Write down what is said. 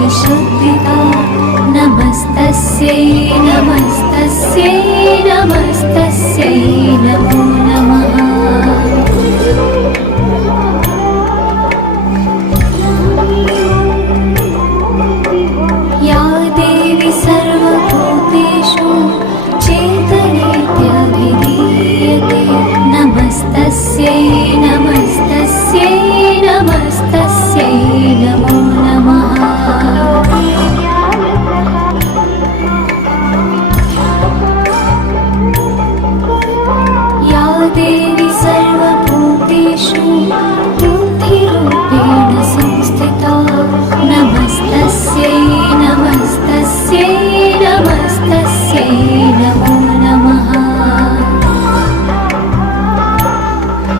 विशुद्धिता नमस्तस्यै नमस्तस्यै नमस्तस्यै नमो नमः। या देवी सर्वभूतेषु चेतनेत्यभिधीयते नमस्तस्यै नमः